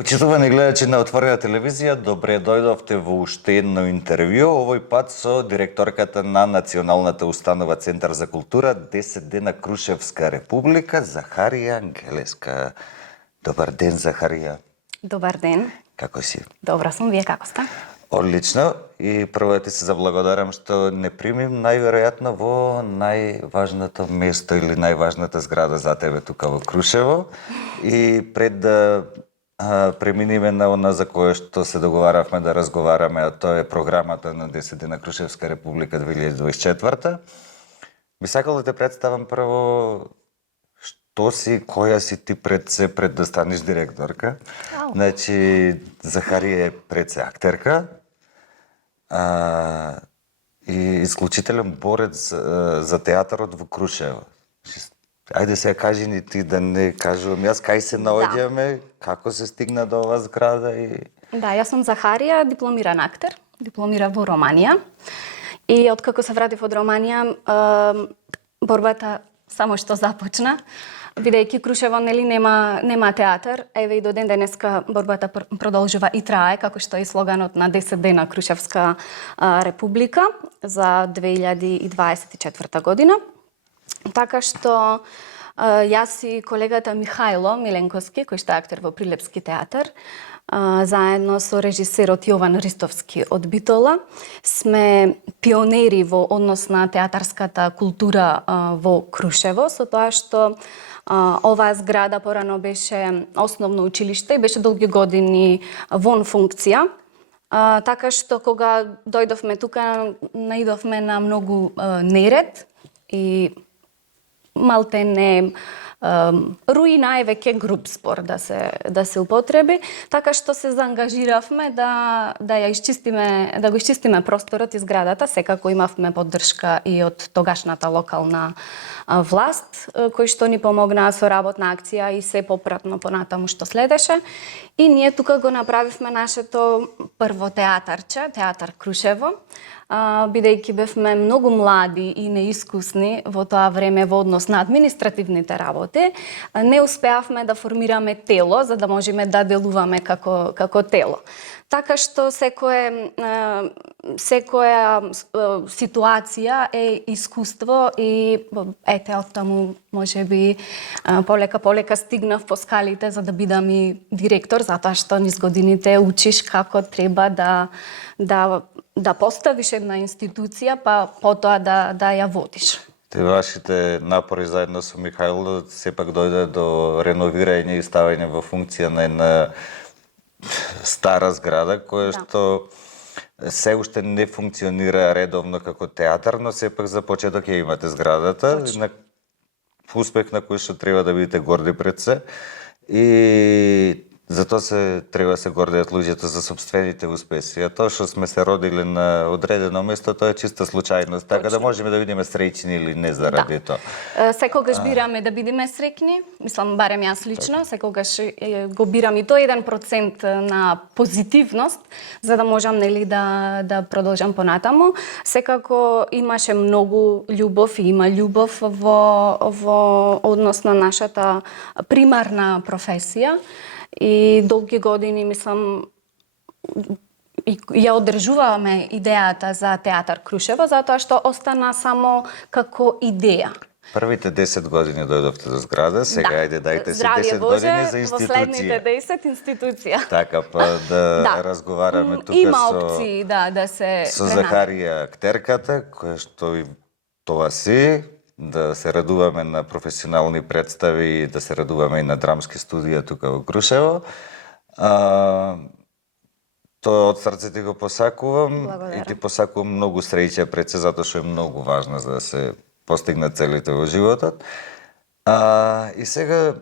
Почитувани гледачи на Отворена телевизија, добре дојдовте во уште едно интервју, овој пат со директорката на Националната установа Центар за култура 10 дена Крушевска република, Захарија Ангелеска. Добар ден, Захарија. Добар ден. Како си? Добра сум, вие како сте? Одлично. И прво да ти се заблагодарам што не примим најверојатно во најважното место или најважната зграда за тебе тука во Крушево. И пред да преминиме на она за кое што се договаравме да разговараме, а тоа е програмата на 10 дена Крушевска република 2024. Би сакал да те представам прво што си, која си ти пред да станеш директорка. Значи, Захарија е пред се актерка и исклучителен борец за театарот во Крушево. Ајде сега кажи ни ти, да не кажувам јас, кај се наоѓаме, како се стигна до оваа зграда и... Да, јас сум Захарија, дипломиран актер, дипломира во Романија. И откако се вратив од Романија, борбата само што започна, бидејќи Крушево нели нема театар, еве и до ден денеска борбата продолжува и трае, како што е слоганот на 10 дена Крушевска република за 2024 година. Така што јас и колегата Михајло Миленковски, кој што е актер во Прилепски театар, заедно со режисерот Јован Ристовски од Битола, сме пионери во однос на театарската култура во Крушево, со тоа што оваа зграда порано беше основно училиште и беше долги години вон функција. Така што кога дојдовме тука, наидовме на многу неред и малте не руина е веќе груб спор да се употреби, така што се заангажиравме да го исчистиме просторот и зградата. Секако имавме поддршка и од тогашната локална власт, кои што ни помогнаа со работна акција и се попратно понатаму што следеше. И ние тука го направивме нашето прво театарче, Театар Крушево, бидејќи бевме многу млади и неискусни во тоа време во однос на административните работи, не успеавме да формираме тело за да можеме да делуваме како тело. Така што секоја ситуација е искуство и ете оттаму можеби полека стигнав по скалите за да бидам и директор, затоа што низ годините учиш како треба да поставиш една институција, па потоа да ја водиш. Те вашите напори заедно со Михајло сепак дојде до реновирање и ставање во функција на една стара зграда, која што се уште не функционира редовно како театар, но сепак за почеток ја имате зградата, на успех на кој што треба да бидете горди пред се. И затоа треба да се гордеат луѓето за собствените успеси. А тоа што сме се родили на одредено место, тоа е чиста случајност. Така да можеме да бидеме среќни или не заради тоа. Секогаш бираме да бидеме среќни, мислам барем јас лично, секогаш го бирам и тоа 1% на позитивност, за да можам нели да продолжам понатаму. Секако имаше многу љубов и има љубов во однос на нашата примарна професија. И долги години, мислам, ја одржуваме идејата за Театар Крушево, затоа што остана само како идеја. Првите 10 години дојдовте до зграда, сега ајде дајте си 10 години за институција. Во следните 10 институција. Така, па да разговараме тука има опции, да се со Захарија актерката, која што и тоа си, да се радуваме на професионални представи, да се радуваме и на драмски студија тука во Крушево. Тоа од срце ти го посакувам. Благодарам. И ти посакувам многу среќа пред се, затоа што е многу важно за да се постигнат целите во животот. И сега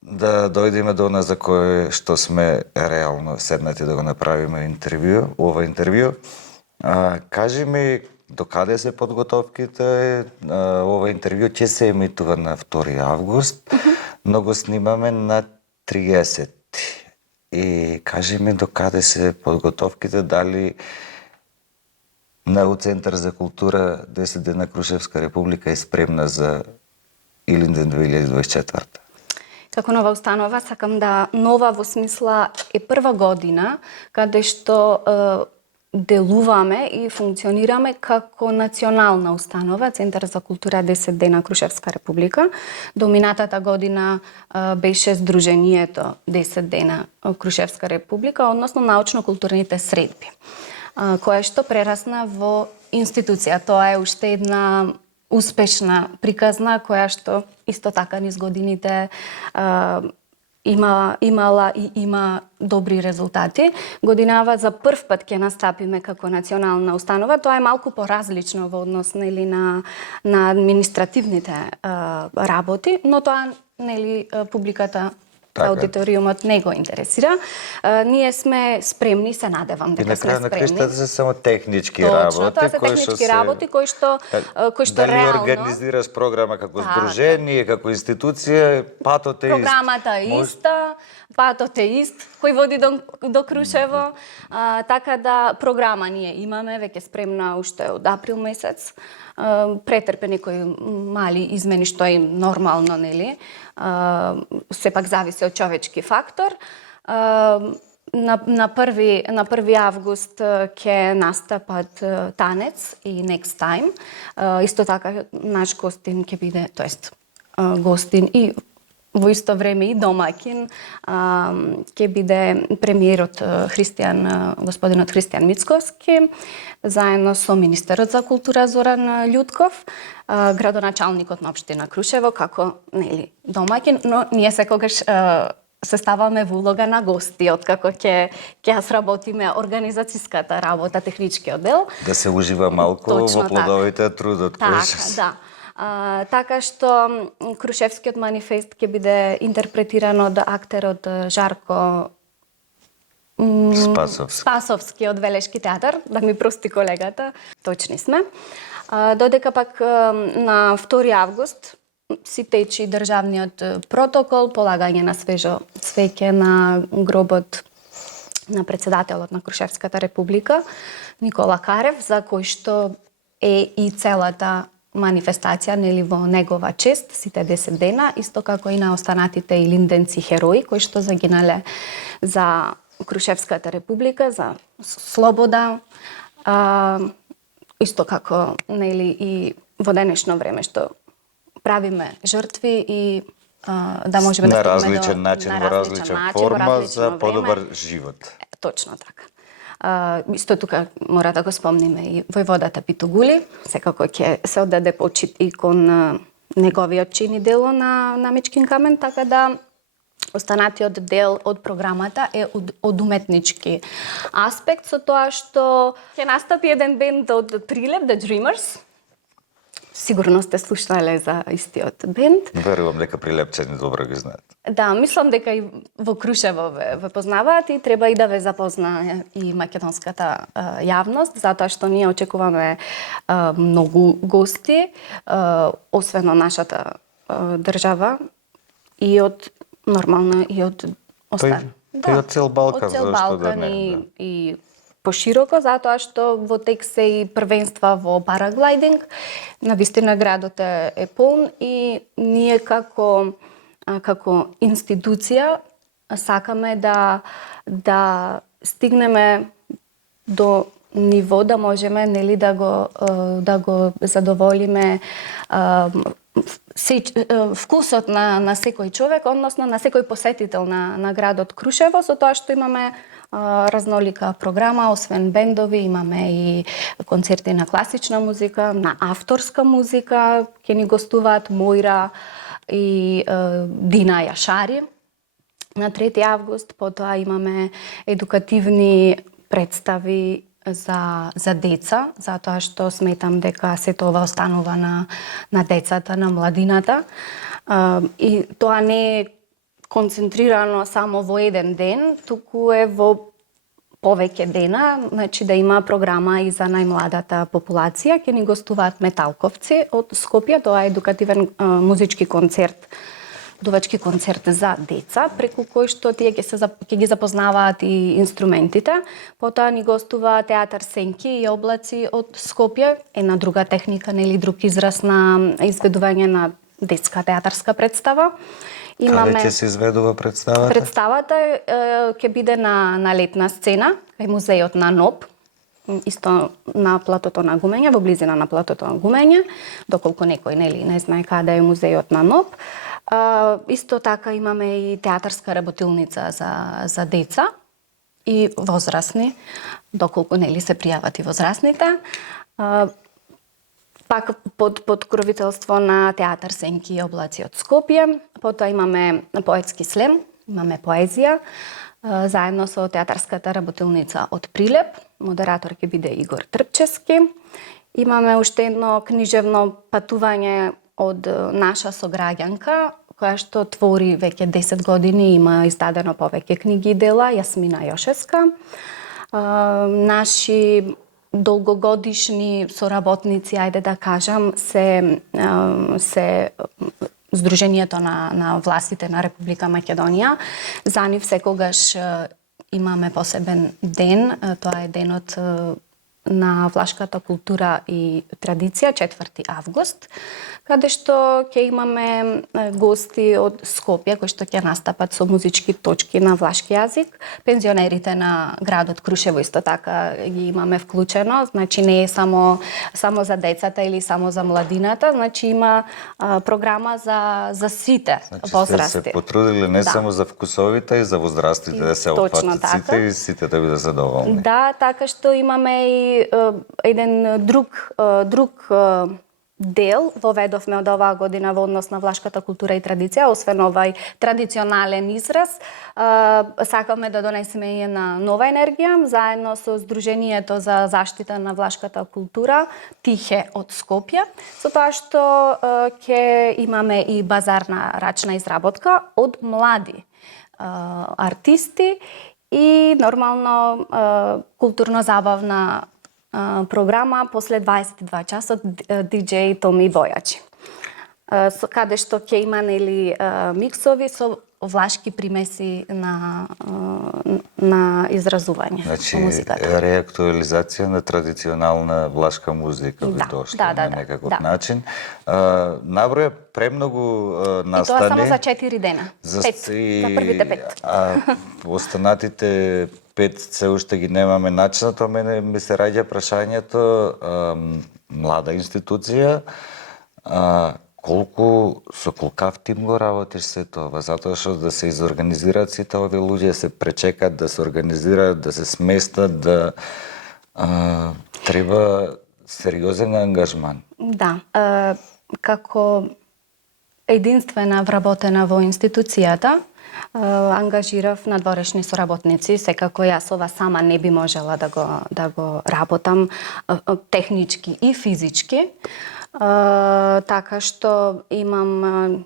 да дојдеме до она за кое што сме реално седнати да го направиме ова интервју. Кажи ми, до каде се подготовките? Ова интервју ќе се емитува на 2 август, но го снимаме на 30. И кажи ми до каде се подготовките, дали на Центар за култура 10 дена Крушевска република е спремна за Илинден 2024? како нова установа, сакам да нова во смисла е прва година каде што делуваме и функционираме како национална установа, Центар за култура 10 дена Крушевска република. До минатата година беше Сдруженијето 10 дена Крушевска република, односно научно-културните средби, која што прерасна во институција. Тоа е уште една успешна приказна која што исто така низ годините имала и има добри резултати. Годинава за прв пат ќе настапиме како национална установа. Тоа е малку поразлично во однос нели на административните работи, но тоа нели публиката, аудиториумот не го интересира. Ние сме спремни, се надевам дека сме спремни. И на крај на крајштата се само технички Точно, работи. тоа се технички работи кои што дали реално организираш програма како здружение, како институција, патот е ист. Програмата е иста, патот е ист, кој води до Крушево. Така да програма ние имаме, веќе спремна уште од април месец. Претрпе некои мали измени што е нормално, нели? Сепак зависи од човечки фактор. На 1 август ќе настапат танец и Next Time. Исто така наш гостин ќе биде, тоест гостин и во исто време и домакин ќе биде премиерот господинот Христијан Мицковски, заедно со министерот за култура Зоран Љутков, градоначалникот на општина Крушево како нели домакин, но ние секогаш се ставаме во улога на гости, откако ќе ја сработиме организацијската работа, техничкиот дел. Да се ужива малку во плодовите трудот. Да. Така што Крушевскиот манифест ќе биде интерпретиран од актерот Жарко Спасовски од Велешки театар, да ми прости колегата, точни сме. Додека пак на 2 август си течи државниот протокол, полагање на свежо цвеќе на гробот на председателот на Крушевската република, Никола Карев, за кој што е и целата манифестација нели во негова чест, сите 10 дена, исто како и на останатите илинденци херои кои што загинале за Крушевската република, за слобода, исто како нели и во денешно време што правиме жртви и да можеме да на различен начин, во различна форма за подобар живот. Точно така. Исто тука мора да го спомниме и војводата Питогули, секако ќе се оддаде почит и кон неговиот чин и дело на Мичкин камен, така да останатиот дел од програмата е од уметнички аспект, со тоа што ќе настапи еден бенд од Прилеп, The Dreamers. Сигурно сте слушнале за истиот бенд. Верувам дека прилепчани добро ги знаат. Да, мислам дека и во Крушево ве познаваат и треба и да ве запозна и македонската јавност, затоа што ние очекуваме многу гости, освен од нашата држава и од нормално и од остан. И од цел Балкан, зашто да не. И пошироко, затоа што во тек се и првенства во параглайдинг. Навистина градот е полн и ние како институција сакаме да стигнеме до ниво да можеме нели да го задоволиме вкусот на секој човек, односно на секој посетител на градот Крушево, со тоа што имаме разнолика програма, освен бендови, имаме и концерти на класична музика, на авторска музика, ќе ни гостуваат Мојра и Дина Јашари на 3 август, потоа имаме едукативни представи за деца, затоа што сметам дека сето ова останува на децата, на младината. И тоа не е концентрирано само во еден ден, туку е во повеќе дена, значи да има програма и за најмладата популација. Ќе ни гостуваат металковци од Скопје, тоа е едукативен музички концерт, дувачки концерт за деца, преку кој што тие ќе ги запознаваат и инструментите. Потоа ни гостува театар Сенки и облаци од Скопје, една друга техника, нели друг израз на изведување на детска театарска представа. Каде ќе се изведува представата? Представата ќе биде на летна сцена, кај музејот на НОП, исто на платото на Гумење, во близина на платото на Гумење, доколку некој не знае каде е музејот на НОП. Исто така имаме и театарска работилница за деца и возрастни, доколку се пријават и возрастните. Пак под покровителство на театар Сенки и облаци од Скопје. Потоа имаме поетски слем, имаме поезија, заедно со театарската работилница од Прилеп. Модератор ќе биде Игор Трпчевски. Имаме уште едно книжевно патување од наша сограѓанка, која што твори веќе 10 години, има издадено повеќе книги и дела, Јасмина Јошевска. Наши долгогодишни соработници, ајде да кажам, се Сдруженијето на властите на Република Македонија. За нив секогаш имаме посебен ден, тоа е денот на влашката култура и традиција, 4 август, каде што ќе имаме гости од Скопје кои што ќе настапат со музички точки на влашки јазик. Пензионерите на градот Крушево исто така ги имаме вклучено, значи не е само за децата или само за младината, значи има програма за сите возрасти. Сте се потрудили не само за вкусовите, и за возрастите да се опфатат сите и сите да бидат задоволни. Да, така што имаме и еден друг дел воведовме од оваа година во однос на влашката култура и традиција, освен овај традиционален израз, сакаме да донесеме и една нова енергија, заедно со Сдруженијето за заштита на влашката култура, Тихе од Скопје, со тоа што ќе имаме и базарна рачна изработка од млади артисти и нормално културно-забавна програма после 22 часот диџеј Томи Војачи. Каде што ќе има миксови со влашки примеси на изразување. Значи, реактуализација на традиционална влашка музика би дошла на некаков начин. Наброја премногу настани. И тоа само за 4 дена. За првите 5. А останатите 5 се уште ги немаме начинато. Мене ми се раѓа прашањето, млада институција, со колкав тим го работиш се тоа, затоа што да се изорганизираат сите овие луѓе, да се пречекат, да се организираат, да се сместат, да треба сериозен ангажман. Да, како единствена вработена во институцијата, ангажирав надворешни соработници, секако јас ова сама не би можела да го работам технички и физички. Така што имам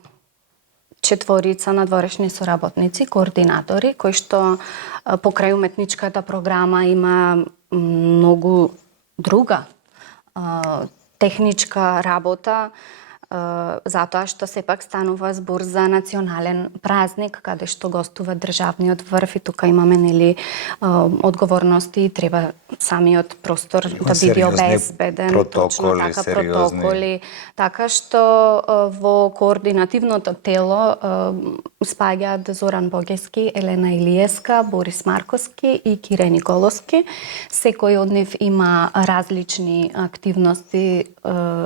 4 надворешни соработници, координатори, кои што покрај уметничката програма има многу друга техничка работа, затоа што сепак станува збор за национален празник, каде што гостува државниот врв и тука имаме одговорности, треба самиот простор да биде обезбеден, протоколи, така што во координативното тело спаѓаат Зоран Богески, Елена Илиеска, Борис Марковски и Кире Николовски. Секој од нив има различни активности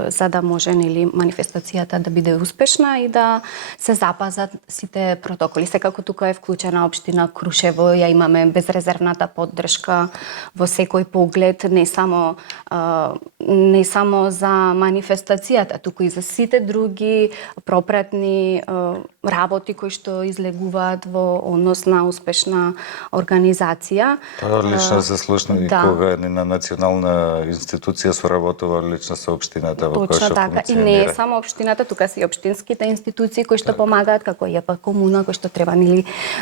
за да може манифестацијата да биде успешна и да се запазат сите протоколи. Секако тука е вклучена општина Крушево, ја имаме безрезервната поддршка во секој поглед, не само за манифестацијата, туку и за сите други пропратни работи кои што излегуваат во однос на успешна организација. Тоа лично се слушна и кога на национална институција соработува лично со општината во која што функционира. И не е само општината, тука се и општинските институции кои што помагаат, како ЈП комуна, кој што треба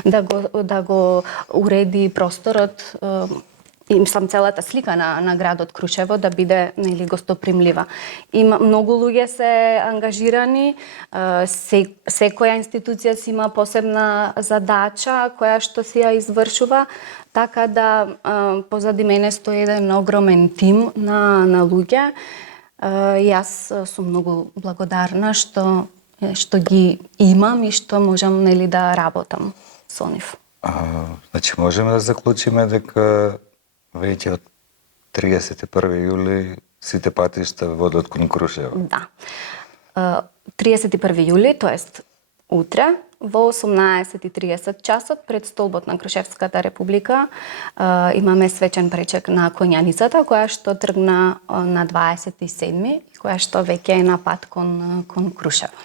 да го уреди просторот, и целата слика на градот Крушево да биде гостопримлива. Има многу луѓе се ангажирани, секоја институција си има посебна задача која што си ја извршува, така да позади мене стои еден огромен тим на луѓе. Јас сум многу благодарна што што ги имам и што можам нели да работам со нив. Значи можеме да заклучиме дека веќе од 31 јули сите патишта водат кон Крушево. Да. 31 јули, тоест утре, во 18:30 часот пред столбот на Крушевската република имаме свечен пречек на конјаницата која што тргна на 27 и која што веќе е на пат кон Крушево.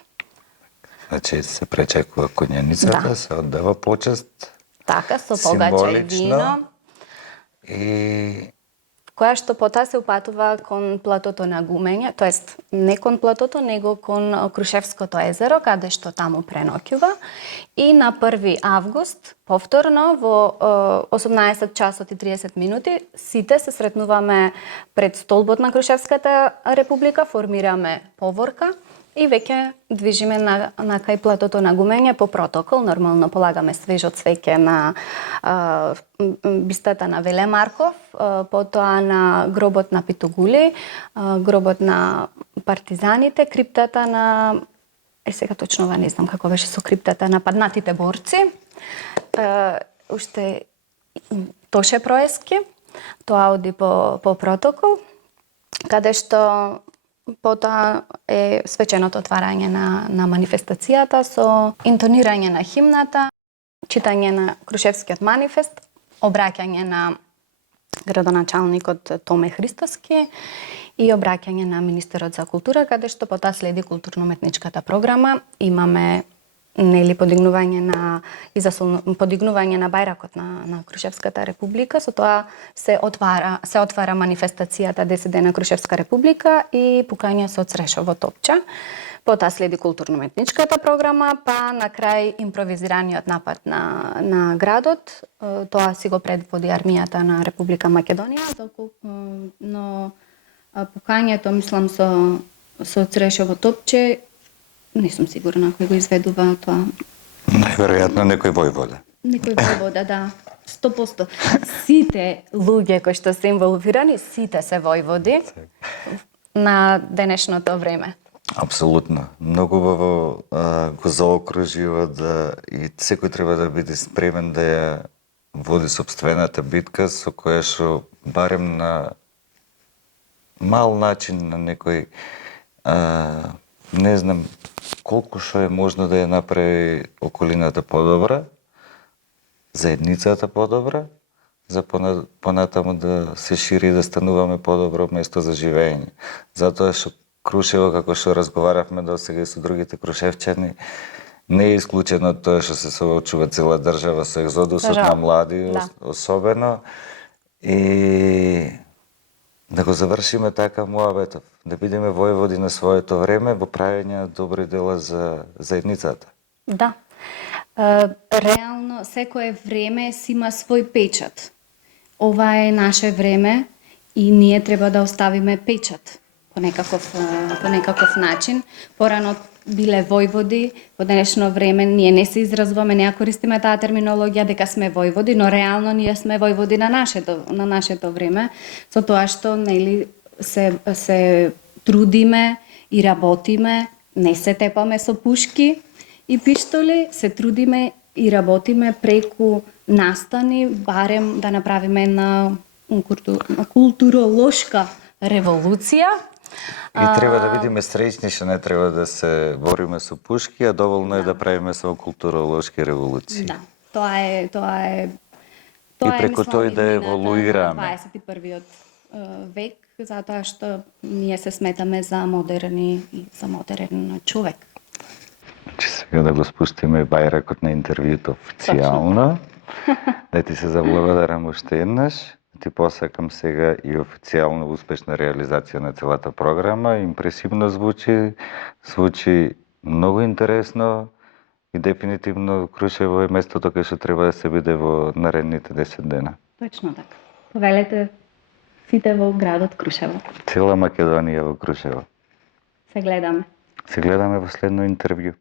Значи се пречекува конјаницата, Да. се оддава почест, Така, со погача и вино, и која што потоа се упатува кон платото на Гумење, тоест не кон платото, него кон Крушевското езеро, каде што таму преноќува. И на 1 август, повторно, во 18 часот и 30 минути, сите се сретнуваме пред столбот на Крушевската република, формираме поворка и веќе движиме на кај платото на Гумење по протокол. Нормално полагаме свежо цвеќе на бистата на Веле Марков, потоа на гробот на Питогули, гробот на партизаните, криптата на сега точно не знам како беше со криптата на паднатите борци. Уште Тоше Проески, тоа оди по протокол, каде што потоа е свеченото отварање на манифестацијата со интонирање на химната, читање на Крушевскиот манифест, обраќање на градоначалникот Томе Христоски и обраќање на министерот за култура, каде што потоа следи културно-уметничката програма. Имаме нели подигнување на бајракот на Крушевската република, со тоа се отвара манифестацијата 10 дена Крушевска република и пукање со црешово топче. Потоа следи културно-уметничката програма, па на крај импровизираниот напад на градот. Тоа си го предводи армијата на Република Македонија, но пукањето, мислам, со црешово топче, не сум сигурна кој го изведува тоа. најверојатно некој војвода. Некој војвода, да. 100%. Сите луѓе кои што се инволвирани, сите се војводи на денешното време. Апсолутно. Многу убаво го заокружува и секој треба да биде спремен да ја води собствената битка, со која што барем на мал начин на некој не знам колку што е можно да ја направи околината подобра, заедницата подобра, за понатаму да се шири и да стануваме подобро место за живење. Затоа што Крушево, како што разговаравме досега и со другите крушевчани, не е исклучено тоа што се соочува цела држава со екзодусот на млади, да. особено. И да го завршиме така муабетов, да бидеме војводи на своето време во правење добри дела за заедницата. Да. Реално, секое време си има свој печат. Ова е наше време и ние треба да оставиме печат по некаков начин. Порано биле војводи, во денешно време ние не се изразуваме, не ја користиме таа терминологија дека сме војводи, но реално ние сме војводи на нашето време, со тоа што нели се трудиме и работиме, не се тепаме со пушки и пиштоли, се трудиме и работиме преку настани, барем да направиме една културолошка револуција. И треба да бидеме среќни што не треба да се бориме со пушки, а доволно е да правиме само културолошки револуции. Да, тоа е И преку тој да еволуираме. На 21-виот век, затоа што ние се сметаме за модерни и за модерен човек. Значи сега да го спустиме бајракот на интервјуто официјално. Да ти се заблагодарам уште еднаш. Ти посакам сега и официјално успешна реализација на целата програма. Импресивно звучи многу интересно и дефинитивно Крушево е местото кај што треба да се биде во наредните 10 дена. Точно така. Повелете сите во градот Крушево. Цела Македонија во Крушево. Се гледаме. Се гледаме во следно интервју.